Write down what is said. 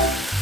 Bye.